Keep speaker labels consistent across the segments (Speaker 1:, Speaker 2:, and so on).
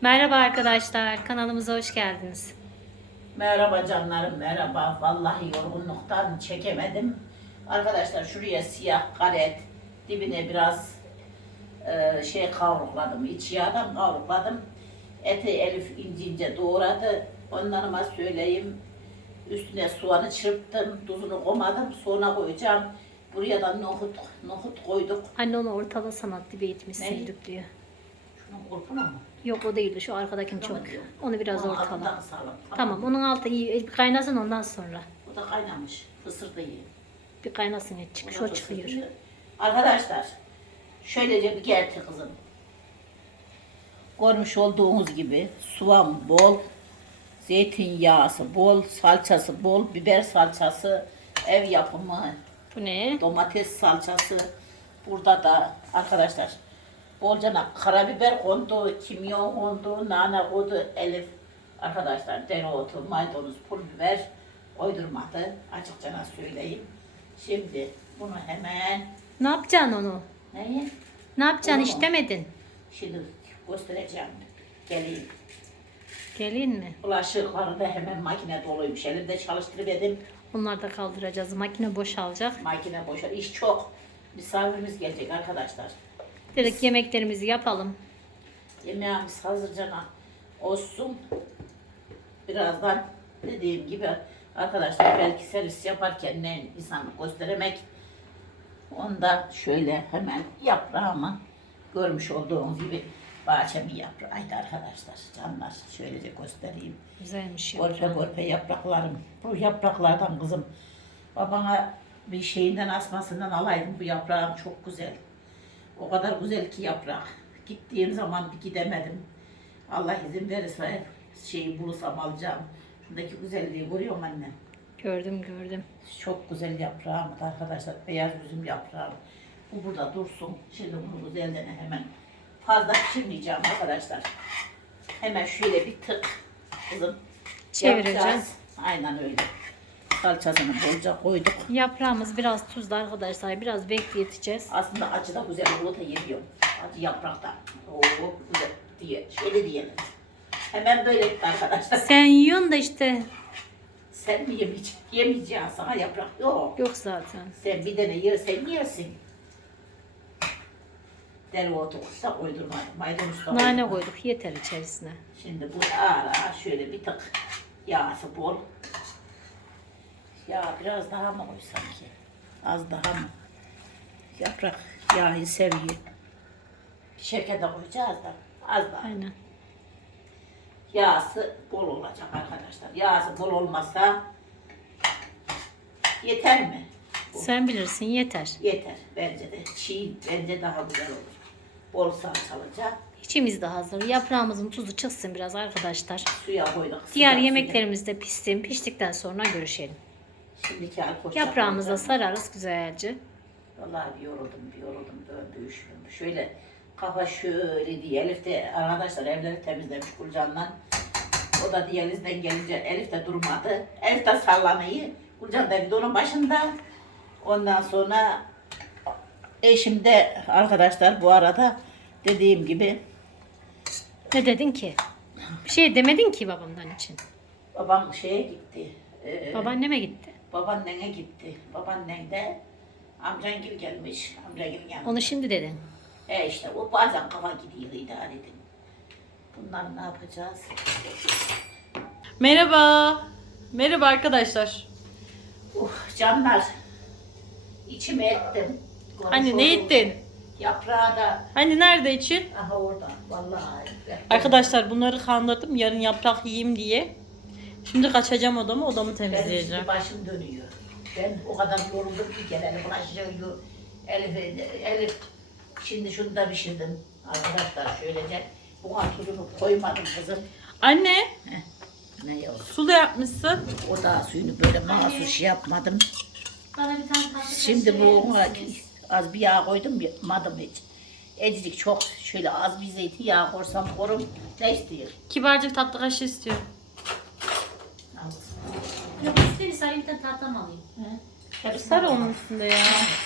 Speaker 1: Merhaba arkadaşlar, kanalımıza hoş geldiniz.
Speaker 2: Merhaba canlarım merhaba. Vallahi yorgunluktan çekemedim. Arkadaşlar şuraya siyah karet dibine biraz e, şey kavrukladım. iç yağdan kavrukladım. Eti Elif ince ince doğradı. Onlarıma söyleyeyim. Üstüne soğanı çırptım. Tuzunu koymadım. Sonra koyacağım. Buraya da nohut, nohut koyduk.
Speaker 1: Anne onu ortalasana dibe etmişsin
Speaker 2: Ne?
Speaker 1: düdüklüye.
Speaker 2: Şunun kurpuna mı?
Speaker 1: Yok o değildi, şu arkadakini çok. Onu biraz
Speaker 2: Onun
Speaker 1: ortala.
Speaker 2: altından kısalım.
Speaker 1: Tamam, onun altı iyi, bir kaynasın ondan sonra.
Speaker 2: Bu da kaynamış. Fısır da iyi.
Speaker 1: Bir kaynasın et, çık, şu çıkıyor.
Speaker 2: Arkadaşlar şöylece bir gerti kızım. Görmüş olduğunuz gibi soğan bol, zeytinyağısı bol, salçası bol, biber salçası, ev yapımı,
Speaker 1: Bu ne?
Speaker 2: domates salçası. Burada da arkadaşlar bolcana karabiber kondu, kimyon kondu, nane kondu, elif. Arkadaşlar dereotu, maydanoz, pul biber koydurmadı. Açıkçana söyleyeyim. Şimdi bunu hemen
Speaker 1: Ne yapacaksın onu?
Speaker 2: Neyi?
Speaker 1: Ne yapacaksın
Speaker 2: Onu
Speaker 1: demedin.
Speaker 2: Şimdi göstereceğim. Geleyim.
Speaker 1: Gelin mi?
Speaker 2: Bulaşıkları da hemen makine doluymuş. Elimde çalıştırıverdim.
Speaker 1: Bunları da kaldıracağız. Makine boşalacak.
Speaker 2: Makine boşa. İş çok. Misafirimiz gelecek arkadaşlar.
Speaker 1: Dedik yemeklerimizi yapalım.
Speaker 2: Yemeğimiz hazırcana olsun. Birazdan dediğim gibi arkadaşlar belki servis yaparken ne insanlık gösteremek. Onda şöyle hemen yaprağımı görmüş olduğunuz gibi bahçemi yaprağıydı arkadaşlar. Canlar şöylece göstereyim.
Speaker 1: Güzelmiş
Speaker 2: Gorpe
Speaker 1: ya.
Speaker 2: gorpe yapraklarım. Bu yapraklardan kızım babana bir şeyinden asmasından alaydım. Bu yaprağım çok güzel. O kadar güzel ki yaprak. Gittiğim zaman bir gidemedim. Allah izin verirse şeyi bulursam alacağım. Şuradaki güzelliği görüyor musun anne?
Speaker 1: Gördüm gördüm.
Speaker 2: Çok güzel yaprağım da arkadaşlar. Beyaz üzüm yaprağım. Bu burada dursun. Şimdi bunu güzelden hemen fazla pişirmeyeceğim arkadaşlar. Hemen şöyle bir tık kızım
Speaker 1: Çevireceğim.
Speaker 2: yapacağız. Aynen öyle. Salçasını bolca koyduk.
Speaker 1: Yaprağımız biraz tuzlu arkadaşlar. Biraz bekleteceğiz.
Speaker 2: Aslında acı da güzel olur da yemiyorum. Acı yaprakta. Oo güzel diye. Şöyle diyelim. Hemen böyle gitti arkadaşlar.
Speaker 1: Sen yiyorsun da işte.
Speaker 2: Sen mi yemeyeceksin? Yemeyeceksin sana yaprak yok.
Speaker 1: Yok zaten.
Speaker 2: Sen bir tane yersen yersin. Dereotu da koydurmadım. Maydanoz da
Speaker 1: Nane koyduk yeter içerisine.
Speaker 2: Şimdi bu ağır şöyle bir tık yağsı bol. Ya biraz daha mı koysam ki? Az daha mı? Yaprak yağı seviyor. Şeker de koyacağız da az daha.
Speaker 1: Aynen.
Speaker 2: Yağsı bol olacak arkadaşlar. Yağsı bol olmazsa yeter mi? Bu
Speaker 1: Sen bilirsin yeter.
Speaker 2: Yeter bence de. Çiğ bence daha güzel olur. Bol salçalıca
Speaker 1: İçimiz de hazır. Yaprağımızın tuzu çıksın biraz arkadaşlar.
Speaker 2: suya koyduk.
Speaker 1: Diğer
Speaker 2: Sıcak
Speaker 1: yemeklerimiz de pişsin. Piştikten sonra görüşelim. Yaprağımızı da
Speaker 2: çakılacak.
Speaker 1: sararız güzelce.
Speaker 2: Vallahi bir yoruldum, bir yoruldum, döndü, üşüdüm. Şöyle kafa şöyle diye. Elif de arkadaşlar evleri temizlemiş Gülcan'la. O da diyalizden gelince Elif de durmadı. Elif de sallanıyor. Gülcan da bir de onun başında. Ondan sonra eşim de arkadaşlar bu arada dediğim gibi
Speaker 1: Ne dedin ki? Bir şey demedin ki babamdan için.
Speaker 2: babam şeye gitti. Ee,
Speaker 1: Babaanneme gitti.
Speaker 2: Babaannene gitti. Babaannen de amcan gibi gelmiş. Amcan gibi yanında.
Speaker 1: Onu şimdi dedin.
Speaker 2: E işte o bazen kafa gidiyor idare edin. Bunları ne yapacağız?
Speaker 3: Merhaba. Merhaba arkadaşlar.
Speaker 2: Uh canlar. İçime ettim.
Speaker 3: Anne ne ettin?
Speaker 2: Yaprağı da
Speaker 3: Hani nerede için?
Speaker 2: aha orada. Vallahi.
Speaker 3: Arkadaşlar bunları kandırdım yarın yaprak yiyeyim diye. Şimdi kaçacağım odama odamı
Speaker 2: Benim
Speaker 3: temizleyeceğim.
Speaker 2: şimdi başım dönüyor. Ben o kadar yoruldum ki geleli bulaşığı Elif, Elif şimdi şunu da pişirdim. Arkadaşlar şöylece buna tuzunu koymadım kızım.
Speaker 3: Anne
Speaker 2: Ne yavrum?
Speaker 3: sulu yapmışsın.
Speaker 2: O da suyunu böyle mahsus şey yapmadım.
Speaker 1: Bana bir tane tatlı
Speaker 2: Şimdi bu az bir yağ koydum yapmadım hiç. Ecik çok şöyle az bir zeytinyağı koysam korum. Ne istiyor?
Speaker 3: Kibarcık tatlı kaşığı istiyorum.
Speaker 1: Yok tatlı mı alayım?
Speaker 2: Hepsi
Speaker 3: Sar onun üstünde ya.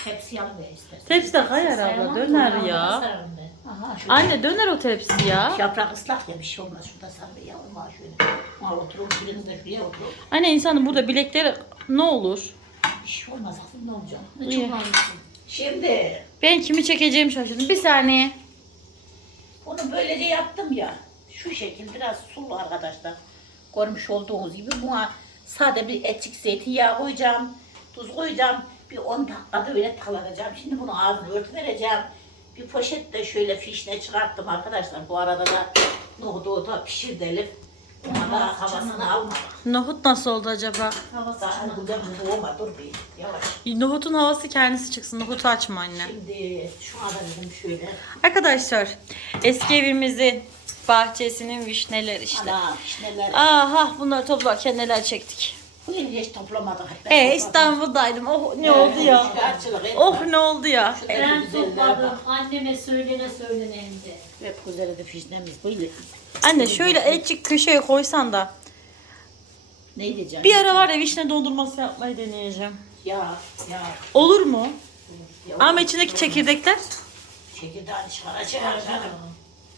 Speaker 2: Hepsi yanmıyor istersen.
Speaker 3: Tepsi de kayar abla döner ya.
Speaker 1: Sararım ben.
Speaker 2: Aha.
Speaker 3: Anne döner o tepsi ya.
Speaker 2: Yaprak ıslak ya bir şey olmaz. Şurada sarı yavrum var şöyle. Al oturun biriniz de şuraya oturun.
Speaker 3: Anne insanın burada bilekleri ne olur?
Speaker 2: Bir şey olmaz aslında ne olacak?
Speaker 1: Ne
Speaker 3: İyi.
Speaker 1: çok haklısın.
Speaker 2: Şimdi
Speaker 3: Ben kimi çekeceğim şaşırdım. Bir saniye.
Speaker 2: bunu böylece yaptım ya. Şu şekil biraz sulu arkadaşlar. Görmüş olduğunuz gibi buna sade bir etçik zeytinyağı koyacağım. Tuz koyacağım. Bir 10 dakikada öyle taklatacağım. Şimdi bunu ağzını örtüvereceğim. Bir poşet de şöyle fişne çıkarttım arkadaşlar. Bu arada da nohudu da pişirdi Elif. Ona da havasını almadık.
Speaker 3: Nohut nasıl oldu acaba?
Speaker 1: Havası
Speaker 2: Daha güzel boğma dur bir yavaş.
Speaker 3: Nohutun havası kendisi çıksın. Nohutu açma anne.
Speaker 2: Şimdi şu anda dedim şöyle.
Speaker 3: Arkadaşlar eski evimizin bahçesinin vişneleri işte.
Speaker 2: Ana fişneler.
Speaker 3: Aha bunları toplarken neler çektik.
Speaker 2: Bu yıl hiç toplamadık. Hep ben
Speaker 3: E
Speaker 2: topladım.
Speaker 3: İstanbul'daydım. Oh ne oldu ya? Oh ne oldu ya?
Speaker 2: Şu
Speaker 1: Ben topladım. Anneme söylene söylene hem de.
Speaker 2: Hep güzel de fişnemiz böyle.
Speaker 3: Anne şöyle etçik köşeye koysan da.
Speaker 2: Ne diyeceğim?
Speaker 3: Bir ara var ya vişne dondurması yapmayı deneyeceğim.
Speaker 2: Ya ya.
Speaker 3: Olur mu?
Speaker 2: ya
Speaker 3: Ama içindeki çekirdekler
Speaker 2: Çekirdeğini çıkaracağım.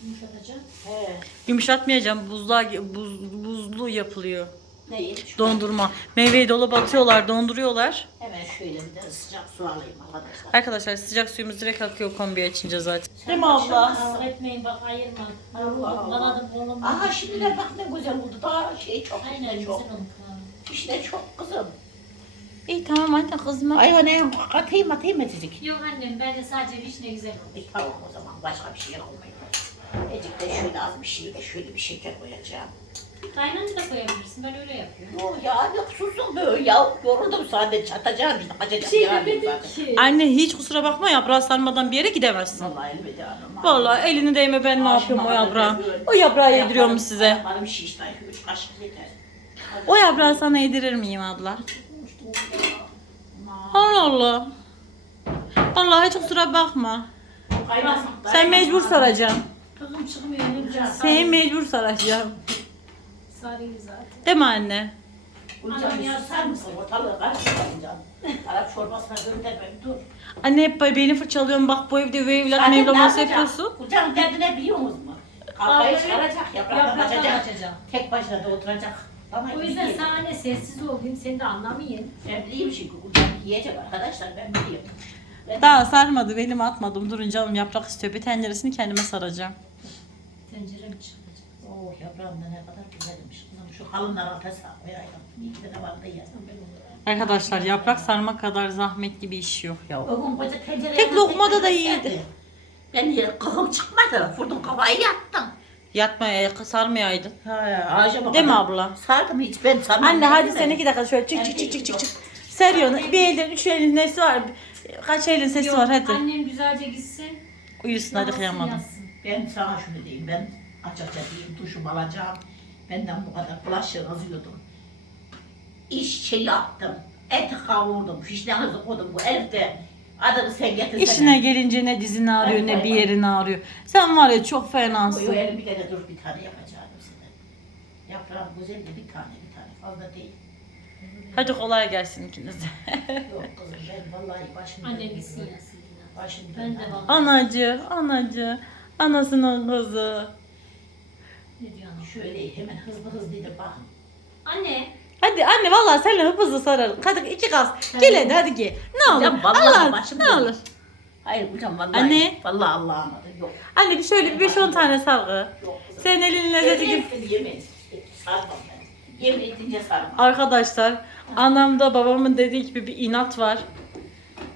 Speaker 1: Yumuşatacağım.
Speaker 2: He.
Speaker 3: yumuşatmayacağım. Buzluğa, buz, buzlu yapılıyor.
Speaker 2: Neyi? Şu-
Speaker 3: Dondurma. Meyveyi dolaba atıyorlar, donduruyorlar.
Speaker 2: Hemen şöyle bir de sıcak su alayım arkadaşlar.
Speaker 3: Arkadaşlar sıcak suyumuz direkt akıyor kombiye açınca zaten.
Speaker 2: Sen
Speaker 3: Değil mi abla?
Speaker 1: Kavga etmeyin bak ayırma.
Speaker 2: Allah Allah.
Speaker 1: kanadım kolum.
Speaker 2: Aha şimdiler bak ne güzel oldu. Daha şey çok,
Speaker 1: Aynen güzel
Speaker 2: çok.
Speaker 1: oldu.
Speaker 2: Fişne çok kızım.
Speaker 3: İyi tamam anne kızma.
Speaker 2: Ayva ne? Katayım atayım mı çocuk?
Speaker 1: Yok annem ben de sadece vişne güzel oldu.
Speaker 2: E, tamam o zaman başka bir şey olmuyor. Ecik de şöyle az bir şey de şöyle bir şeker koyacağım.
Speaker 1: Kaynanca da koyabilirsin ben öyle yapıyorum.
Speaker 2: Yok ya yok susun böyle ya. Yoruldum sadece çatacağım işte
Speaker 1: Bir şey demedim
Speaker 2: zaten.
Speaker 1: ki.
Speaker 3: Anne hiç kusura bakma yaprağı sarmadan bir yere gidemezsin.
Speaker 2: Vallahi elime canım.
Speaker 3: Vallahi elini değme ben ne yapıyorum o yaprağı. O yaprağı yediriyorum size.
Speaker 2: Ayaklarım şiş dayı. Üç kaşık yeter.
Speaker 3: O yaprağı sana yedirir miyim abla? Allah Allah. Allah hiç kusura bakma. Sen mecbur saracaksın.
Speaker 1: Kızım çıkmıyor ne güzel.
Speaker 3: Seni mecbur saracağım.
Speaker 1: Sarıyı zaten.
Speaker 3: Değil mi anne?
Speaker 2: Gülcan bir susar mısın? Ortalığı karıştırmayın canım. Arap çorbasına göndermem dur.
Speaker 3: Anne hep beni fırçalıyorsun bak bu evde üvey evlat
Speaker 2: Zaten ne
Speaker 3: mevlaması
Speaker 2: yapacak?
Speaker 3: yapıyorsun.
Speaker 2: Gülcan derdine biliyor musun? Kavgayı çıkaracak, yaprağına
Speaker 1: Yapraktan
Speaker 2: kaçacak. Tek başına da oturacak. Bana
Speaker 1: O yüzden
Speaker 2: iyi.
Speaker 1: sana ne sessiz olayım seni de anlamayın.
Speaker 2: Ben bileyim çünkü Gülcan yiyecek arkadaşlar ben biliyorum. Ben
Speaker 3: Daha sarmadı benim atmadım. Durun canım yaprak istiyor. Bir tenceresini kendime saracağım.
Speaker 1: Tencerem çıkacak.
Speaker 2: Oh yaprağım da ne kadar güzelmiş. Kızım şu halınlar ortası koyayım. İyi de vardı ya.
Speaker 3: Arkadaşlar yaprak sarma kadar zahmetli bir iş yok ya.
Speaker 2: O gün koca tencereye...
Speaker 3: Tek lokmada da
Speaker 2: serdi. Ben kıkım çıkmadı. Vurdum kafayı yattım.
Speaker 3: Yatmaya sarmayaydın.
Speaker 2: Ha, ağaca
Speaker 3: Değil mi abla?
Speaker 2: Sardım hiç ben sarmadım.
Speaker 3: Anne hadi sen iki dakika şöyle çık
Speaker 2: Ben
Speaker 3: çık çık çık çık çık. Seriyorsun. Bir elden üç elin nesi var? Kaç elin sesi
Speaker 1: Yok,
Speaker 3: var hadi.
Speaker 1: Annem güzelce gitsin.
Speaker 3: Uyusun hadi kıyamadım.
Speaker 1: yatsın.
Speaker 2: Ben sana şunu diyeyim, ben açıkça diyeyim, duşumu alacağım. Benden bu kadar bulaşığı kazıyordum. İş şey yaptım, et kavurdum, fişlerinizi koydum. Bu Elif de adını sen getirsene.
Speaker 3: İşine gelince ne dizini ağrıyor
Speaker 2: Ay,
Speaker 3: ne bir
Speaker 2: ay.
Speaker 3: yerini ağrıyor. Sen var ya çok
Speaker 2: Koyu
Speaker 3: fenasın.
Speaker 2: elim bir tane dur bir tane yapacağım size. Yaprağım güzel de bir tane bir tane fazla değil.
Speaker 3: Hadi kolay gelsin ikinize.
Speaker 2: Yok kızım ben vallahi başım
Speaker 1: Annem
Speaker 2: dönüyor.
Speaker 1: gitsin yatsın.
Speaker 2: Başım
Speaker 1: Ben de
Speaker 2: dönüyor.
Speaker 1: vallahi.
Speaker 3: Anacı, anacı. Anasının kızı.
Speaker 1: Ne diyor anam?
Speaker 2: Şöyle hemen hızlı hızlı de bakın.
Speaker 1: Anne.
Speaker 3: Hadi anne vallahi seninle hıp hızlı sararım. Hadi iki gaz. Gel hadi hadi gel. Ne olur.
Speaker 2: Hocam, vallahi
Speaker 3: Allah,
Speaker 2: başım
Speaker 3: ne
Speaker 2: dönüyor.
Speaker 3: olur.
Speaker 2: Hayır hocam vallahi.
Speaker 3: Anne.
Speaker 2: Vallahi Allah'ım adı yok.
Speaker 3: Anne bir şöyle bir 5-10 tane sargı.
Speaker 2: Yok kızım.
Speaker 3: Senin elin lezzeti gibi.
Speaker 2: Yemin yemin. Sarmam ben. Yemin edince sarmam.
Speaker 3: Arkadaşlar anamda babamın dediği gibi bir inat var.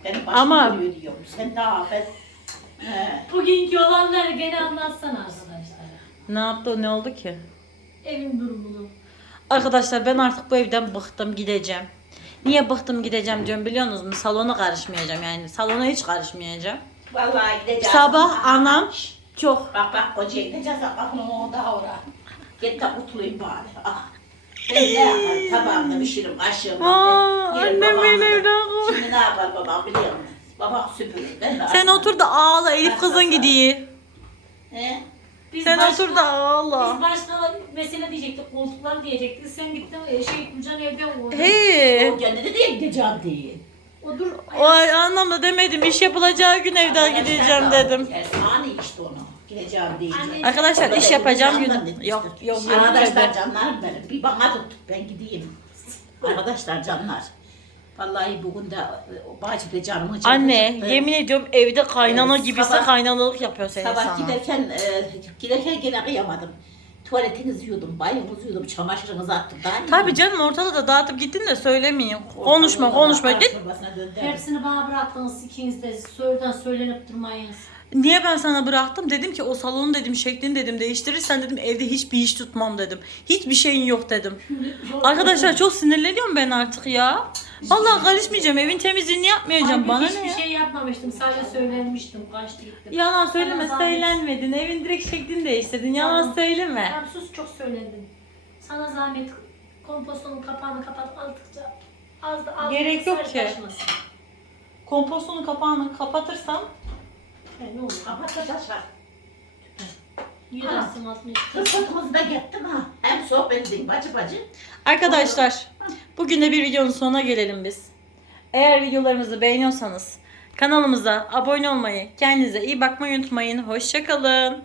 Speaker 2: Benim başım
Speaker 3: Ama-
Speaker 2: dönüyor diyorum. Sen ne haber? He.
Speaker 1: Bugünkü olanları gene anlatsana arkadaşlara.
Speaker 3: Ne yaptı ne oldu ki?
Speaker 1: Evin durumunu.
Speaker 3: Arkadaşlar ben artık bu evden bıktım gideceğim. Niye bıktım gideceğim diyorum biliyor musunuz? Salona karışmayacağım yani. Salona hiç karışmayacağım.
Speaker 2: Vallahi gideceğiz.
Speaker 3: Sabah anam çok
Speaker 2: Bak bak kocaya gideceğiz. Bak onu daha ora. Git de kurtulayım bari. Ah. Ben ne yaparım? Tabağımda pişiririm, kaşığımda.
Speaker 3: Aa, annem beni evden.
Speaker 2: Şimdi ne yapar babam biliyor musun? Babam süpürür. Ben de
Speaker 3: Sen otur da ağla Elif kızın gidiyor.
Speaker 2: He?
Speaker 1: Biz
Speaker 3: Sen
Speaker 1: başka-
Speaker 3: otur da ağla.
Speaker 1: Biz başka mesele diyecektik, koltuklar diyecektik. Sen gittin e, şey Gülcan evden vurdun.
Speaker 3: He.
Speaker 2: O kendine diye gideceğim diye.
Speaker 1: O dur.
Speaker 3: O anlamda demedim iş yapılacağı gün evden gideceğim dedim.
Speaker 2: Tersane işte onu. Gideceğim diyeceğim.
Speaker 1: Anne-
Speaker 3: Arkadaşlar iş yapacağım gün. Yok yok.
Speaker 2: Arkadaşlar canlarım benim. Bir bana tut. Ben gideyim. Arkadaşlar canlar. Vallahi bugün de e, bacı da canımı çok
Speaker 3: Anne yemin ediyorum evde kaynana
Speaker 2: Evet,
Speaker 3: gibisi
Speaker 2: sabah-
Speaker 3: kaynanalık yapıyor senin
Speaker 2: Sabah
Speaker 3: sana.
Speaker 2: giderken e, giderken yine kıyamadım. Tuvaletinizi yudum, banyonuzu yudum, çamaşırınızı attım. Daha iyi.
Speaker 3: Tabii canım ortada da dağıtıp gittin de söylemeyin. Konuşma
Speaker 2: Ortalığı
Speaker 3: konuşma. Git.
Speaker 2: çorbasına.
Speaker 1: Hepsini bana bıraktınız ikiniz de. Söyleden söylenip durmayınız.
Speaker 3: Niye ben sana bıraktım? Dedim ki o salonu dedim şeklini dedim değiştirirsen dedim evde hiçbir iş tutmam dedim. Hiçbir şeyin yok dedim. Arkadaşlar çok sinirleniyorum ben artık ya. Vallahi karışmayacağım. Evin temizliğini yapmayacağım.
Speaker 1: Abi
Speaker 3: Bana
Speaker 1: hiçbir
Speaker 3: ne ya?
Speaker 1: şey yapmamıştım. Sadece söylenmiştim. Kaçtı gittim.
Speaker 3: Yalan söyleme
Speaker 1: Sana zahmet.
Speaker 3: söylenmedin. Evin direkt şeklini değiştirdin. Yalan
Speaker 1: Tamam.
Speaker 3: söyleme.
Speaker 1: Tamam sus çok söyledin. Sana zahmet kompostonun kapağını kapat aldıkça az da az
Speaker 3: Gerek yok ki. Kompostonun kapağını kapatırsam
Speaker 1: He, ne olur.
Speaker 2: Kapat da gittim ha. Hem sohbet edin bacı bacı.
Speaker 3: Arkadaşlar bugün de bir videonun sonuna gelelim biz. Eğer videolarımızı beğeniyorsanız kanalımıza abone olmayı, kendinize iyi bakmayı unutmayın. Hoşçakalın.